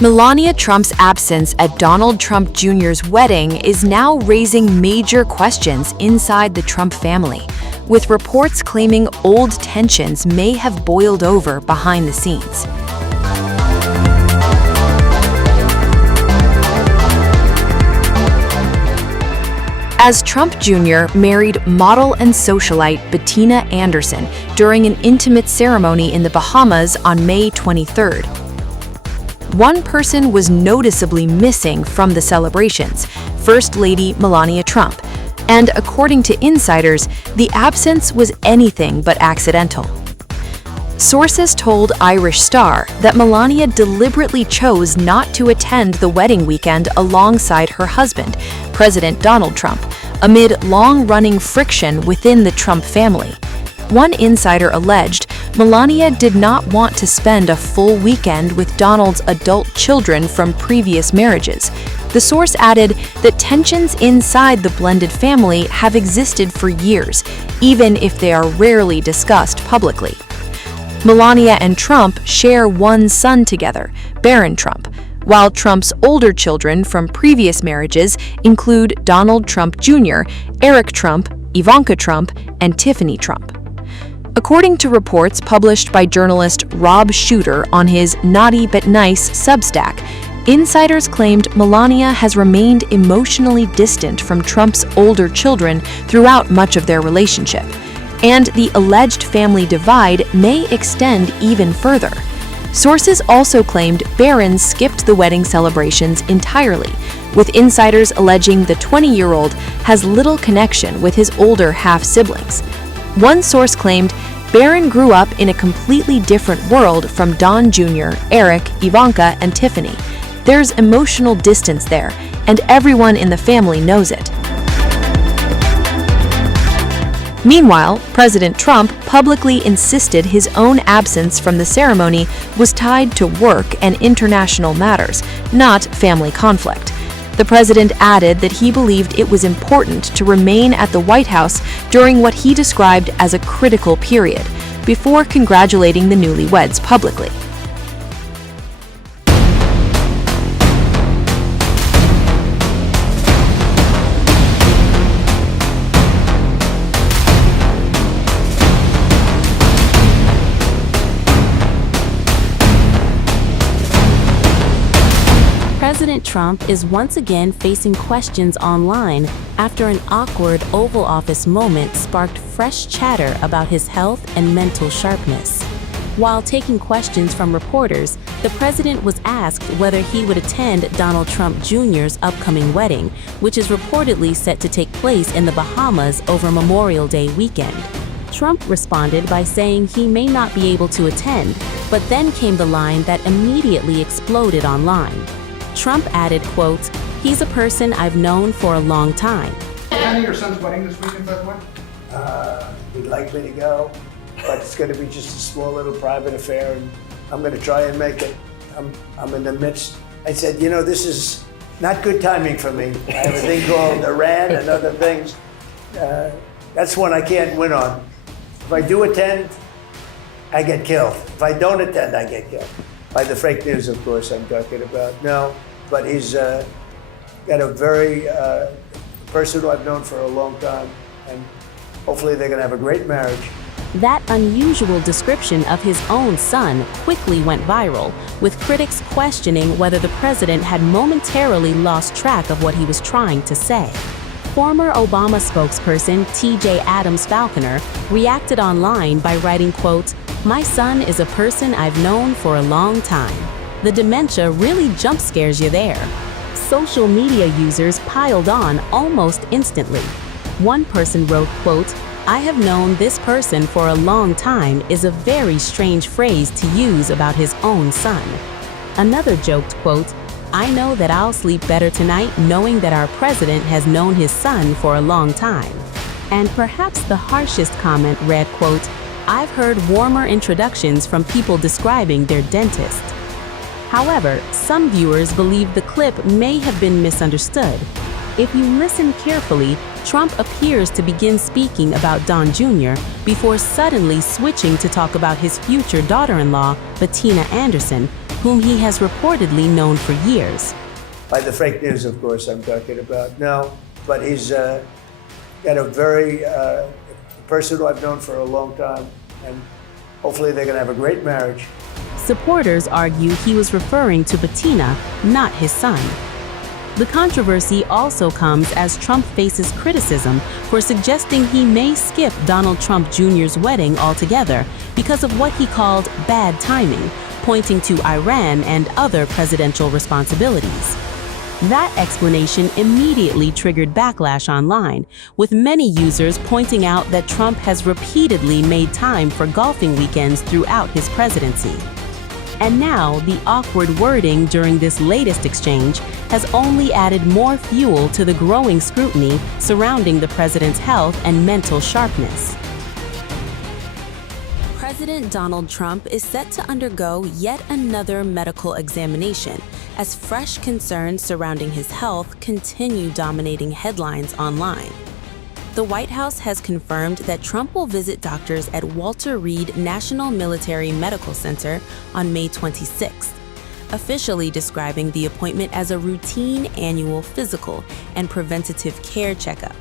Melania Trump's absence at Donald Trump Jr.'s wedding is now raising major questions inside the Trump family, with reports claiming old tensions may have boiled over behind the scenes. As Trump Jr. married model and socialite Bettina Anderson during an intimate ceremony in the Bahamas on May 23rd. One person was noticeably missing from the celebrations, First Lady Melania Trump, and according to insiders, the absence was anything but accidental. Sources told Irish Star that Melania deliberately chose not to attend the wedding weekend alongside her husband, President Donald Trump, amid long-running friction within the Trump family. One insider alleged Melania did not want to spend a full weekend with Donald's adult children from previous marriages. The source added that tensions inside the blended family have existed for years, even if they are rarely discussed publicly. Melania and Trump share one son together, Barron Trump, while Trump's older children from previous marriages include Donald Trump Jr., Eric Trump, Ivanka Trump, and Tiffany Trump. According to reports published by journalist Rob Shooter on his Naughty But Nice Substack, insiders claimed Melania has remained emotionally distant from Trump's older children throughout much of their relationship, and the alleged family divide may extend even further. Sources also claimed Barron skipped the wedding celebrations entirely, with insiders alleging the 20-year-old has little connection with his older half-siblings. One source claimed Barron grew up in a completely different world from Don Jr., Eric, Ivanka, and Tiffany. There's emotional distance there, and everyone in the family knows it. Meanwhile, President Trump publicly insisted his own absence from the ceremony was tied to work and international matters, not family conflict. The president added that he believed it was important to remain at the White House during what he described as a critical period, before congratulating the newlyweds publicly. President Trump is once again facing questions online after an awkward Oval Office moment sparked fresh chatter about his health and mental sharpness. While taking questions from reporters, the president was asked whether he would attend Donald Trump Jr.'s upcoming wedding, which is reportedly set to take place in the Bahamas over Memorial Day weekend. Trump responded by saying he may not be able to attend, but then came the line that immediately exploded online. Trump added, quote, "He's a person I've known for a long time." Attending your son's wedding this weekend, by the way? He'd like me to go, but it's going to be just a small little private affair, and I'm going to try and make it. I'm in the midst. I said, you know, this is not good timing for me. I have a thing called Iran and other things. That's one I can't win on. If I do attend, I get killed. If I don't attend, I get killed. By the fake news, of course, I'm talking about. No, but he's got a very person who I've known for a long time, and hopefully they're going to have a great marriage. That unusual description of his own son quickly went viral, with critics questioning whether the president had momentarily lost track of what he was trying to say. Former Obama spokesperson T.J. Adams Falconer reacted online by writing, quote, "My son is a person I've known for a long time." The dementia really jump scares you there. Social media users piled on almost instantly. One person wrote, quote, "I have known this person for a long time" is a very strange phrase to use about his own son. Another joked, quote, "I know that I'll sleep better tonight knowing that our president has known his son for a long time." And perhaps the harshest comment read, quote, "I've heard warmer introductions from people describing their dentist." However, some viewers believe the clip may have been misunderstood. If you listen carefully, Trump appears to begin speaking about Don Jr. before suddenly switching to talk about his future daughter-in-law, Bettina Anderson, whom he has reportedly known for years. By the fake news, of course, I'm talking about. No, but he's got a very person who I've known for a long time, and hopefully they're going to have a great marriage. Supporters argue he was referring to Bettina, not his son. The controversy also comes as Trump faces criticism for suggesting he may skip Donald Trump Jr.'s wedding altogether because of what he called bad timing, pointing to Iran and other presidential responsibilities. That explanation immediately triggered backlash online, with many users pointing out that Trump has repeatedly made time for golfing weekends throughout his presidency. And now, the awkward wording during this latest exchange has only added more fuel to the growing scrutiny surrounding the president's health and mental sharpness. President Donald Trump is set to undergo yet another medical examination as fresh concerns surrounding his health continue dominating headlines online. The White House has confirmed that Trump will visit doctors at Walter Reed National Military Medical Center on May 26th, officially describing the appointment as a routine annual physical and preventative care checkup.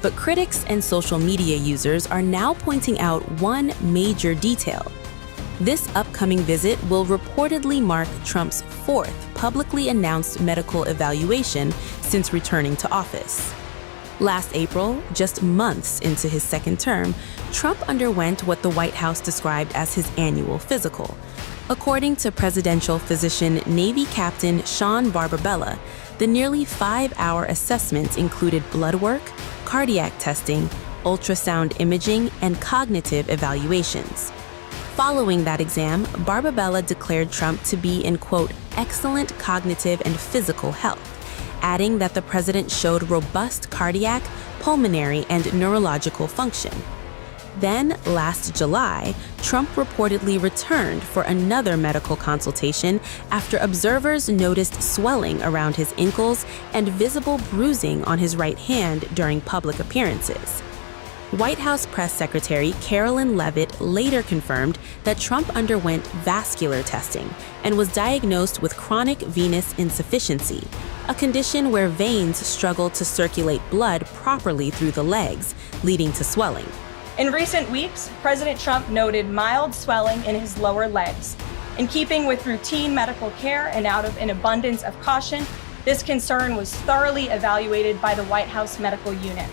But critics and social media users are now pointing out one major detail. This upcoming visit will reportedly mark Trump's fourth publicly announced medical evaluation since returning to office. Last April, just months into his second term, Trump underwent what the White House described as his annual physical. According to presidential physician Navy Captain Sean Barbabella, the nearly 5-hour assessments included blood work, cardiac testing, ultrasound imaging, and cognitive evaluations. Following that exam, Barbabella declared Trump to be in, quote, excellent cognitive and physical health, adding that the president showed robust cardiac, pulmonary, and neurological function. Then, last July, Trump reportedly returned for another medical consultation after observers noticed swelling around his ankles and visible bruising on his right hand during public appearances. White House Press Secretary Carolyn Leavitt later confirmed that Trump underwent vascular testing and was diagnosed with chronic venous insufficiency, a condition where veins struggle to circulate blood properly through the legs, leading to swelling. In recent weeks, President Trump noted mild swelling in his lower legs. In keeping with routine medical care and out of an abundance of caution, this concern was thoroughly evaluated by the White House Medical Unit.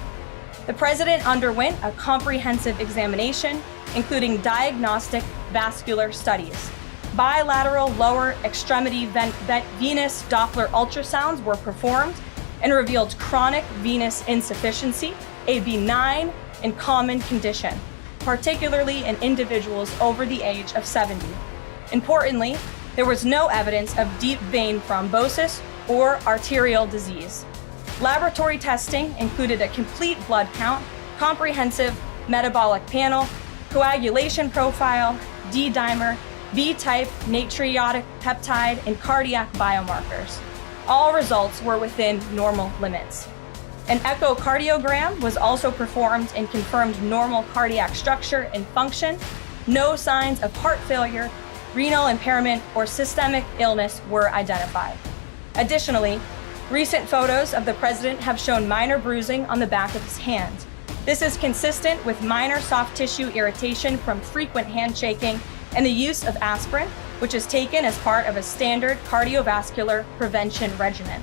The president underwent a comprehensive examination, including diagnostic vascular studies. Bilateral lower extremity venous Doppler ultrasounds were performed and revealed chronic venous insufficiency, a benign and common condition, particularly in individuals over the age of 70. Importantly, there was no evidence of deep vein thrombosis or arterial disease. Laboratory testing included a complete blood count, comprehensive metabolic panel, coagulation profile, D-dimer, B-type natriuretic peptide, and cardiac biomarkers. All results were within normal limits. An echocardiogram was also performed and confirmed normal cardiac structure and function. No signs of heart failure, renal impairment, or systemic illness were identified. Additionally, recent photos of the president have shown minor bruising on the back of his hand. This is consistent with minor soft tissue irritation from frequent handshaking and the use of aspirin, which is taken as part of a standard cardiovascular prevention regimen.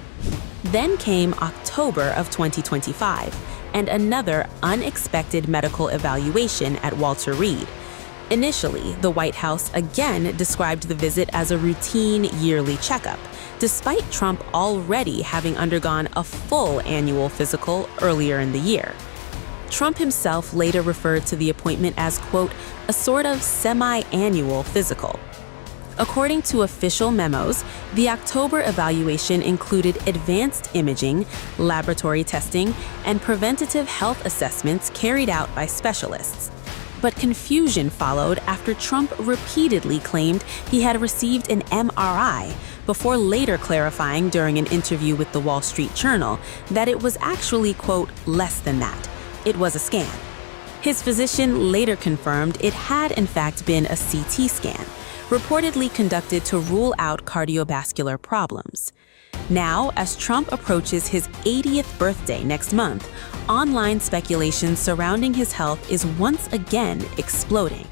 Then came October of 2025, and another unexpected medical evaluation at Walter Reed. Initially, the White House again described the visit as a routine yearly checkup, despite Trump already having undergone a full annual physical earlier in the year. Trump himself later referred to the appointment as, quote, a sort of semi-annual physical. According to official memos, the October evaluation included advanced imaging, laboratory testing, and preventative health assessments carried out by specialists. But confusion followed after Trump repeatedly claimed he had received an MRI before later clarifying during an interview with the Wall Street Journal that it was actually, quote, less than that. It was a scan. His physician later confirmed it had in fact been a CT scan, reportedly conducted to rule out cardiovascular problems. Now, as Trump approaches his 80th birthday next month, online speculation surrounding his health is once again exploding.